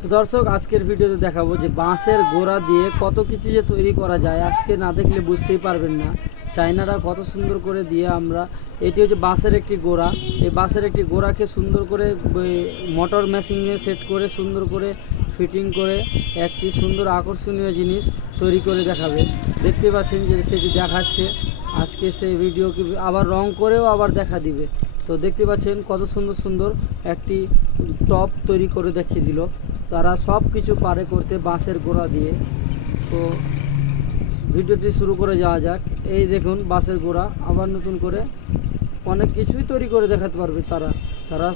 তো দর্শক, আজকের ভিডিওতে দেখাবো যে বাঁশের গোড়া দিয়ে কত কিছু যে তৈরি করা যায়। আজকে না দেখলে বুঝতেই পারবেন না চায়নারা কত সুন্দর করে দিয়ে আমরা, এটি হচ্ছে বাঁশের একটি গোড়া। এই বাঁশের একটি গোড়াকে সুন্দর করে মোটর মেশিনে সেট করে সুন্দর করে ফিটিং করে একটি সুন্দর আকর্ষণীয় জিনিস তৈরি করে দেখাবে। দেখতে পাচ্ছেন যে সেটি দেখাচ্ছে। আজকে সেই ভিডিওকে আবার রং করেও আবার দেখা দিবে। তো দেখতে পাচ্ছেন কত সুন্দর সুন্দর একটি টপ তৈরি করে দেখিয়ে দিল। তারা সব কিছু পারে করতে বাঁশের গোড়া দিয়ে। তো ভিডিওটি শুরু করে যাওয়া যাক। এই দেখুন বাঁশের গোড়া আবার নতুন করে অনেক কিছুই তৈরি করে দেখাতে পারবে তারা।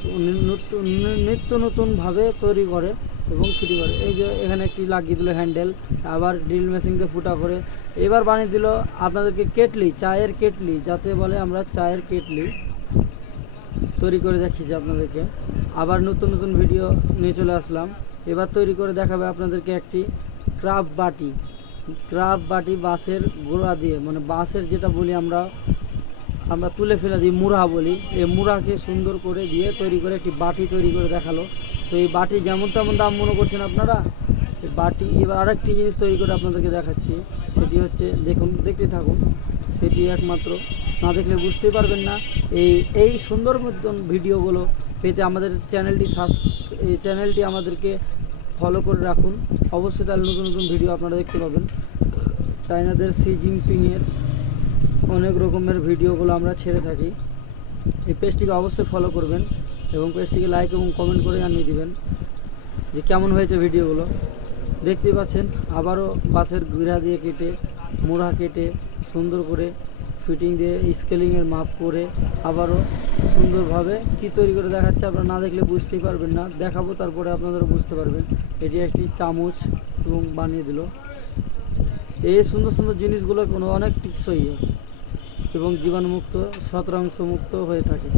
নিত্য নতুনভাবে তৈরি করে এবং ফ্রি করে। এই যে এখানে একটি লাগিয়ে দিল হ্যান্ডেল, আবার ড্রিল মেশিন দিয়ে ফুটা করে এবার বানিয়ে দিল আপনাদেরকে কেটলি, চায়ের কেটলি, যাতে বলে আমরা চায়ের কেটলি তৈরি করে দেখিয়েছি আপনাদেরকে। আবার নতুন নতুন ভিডিও নিয়ে চলে আসলাম। এবার তৈরি করে দেখাবে আপনাদেরকে একটি ক্রাফট বাটি। ক্রাফট বাটি বাঁশের গোড়া দিয়ে, মানে বাঁশের যেটা বলি আমরা তুলে ফেলে দিই মুড়া বলি, এই মুড়াকে সুন্দর করে দিয়ে তৈরি করে একটি বাটি তৈরি করে দেখালো। তো এই বাটি যেমন তেমন দাম মনে করছেন আপনারা। এই বাটি এবার আরেকটি জিনিস তৈরি করে আপনাদেরকে দেখাচ্ছি। সেটি হচ্ছে, দেখুন, দেখতে থাকুন। সেটি একমাত্র না দেখলে বুঝতেই পারবেন না। এই সুন্দর মতন ভিডিওগুলো পেতে আমাদের চ্যানেলটি আমাদেরকে ফলো করে রাখুন। অবশ্যই তাহলে নতুন নতুন ভিডিও আপনারা দেখতে পাবেন। চায়নাদের শি জিনপিংয়ের অনেক রকমের ভিডিওগুলো আমরা ছেড়ে থাকি। এই পেজটিকে অবশ্যই ফলো করবেন এবং পেজটিকে লাইক এবং কমেন্ট করে জানিয়ে দিবেন যে কেমন হয়েছে ভিডিওগুলো। দেখতেই পাচ্ছেন আবারও বাঁশের গুঁড়া দিয়ে কেটে, মোড়া কেটে সুন্দর করে ফিটিং দিয়ে স্কেলিংয়ের মাপ করে আবারও সুন্দরভাবে কি তৈরি করে দেখাচ্ছে। আপনারা না দেখলে বুঝতেই পারবেন না, দেখাবো তারপরে আপনারা বুঝতে পারবেন। এটি একটি চামচ এবং বানিয়ে দিল। এই সুন্দর সুন্দর জিনিসগুলো কোনো অনেক টিকসই এবং জীবাণুমুক্ত, শতাংশ মুক্ত হয়ে থাকে।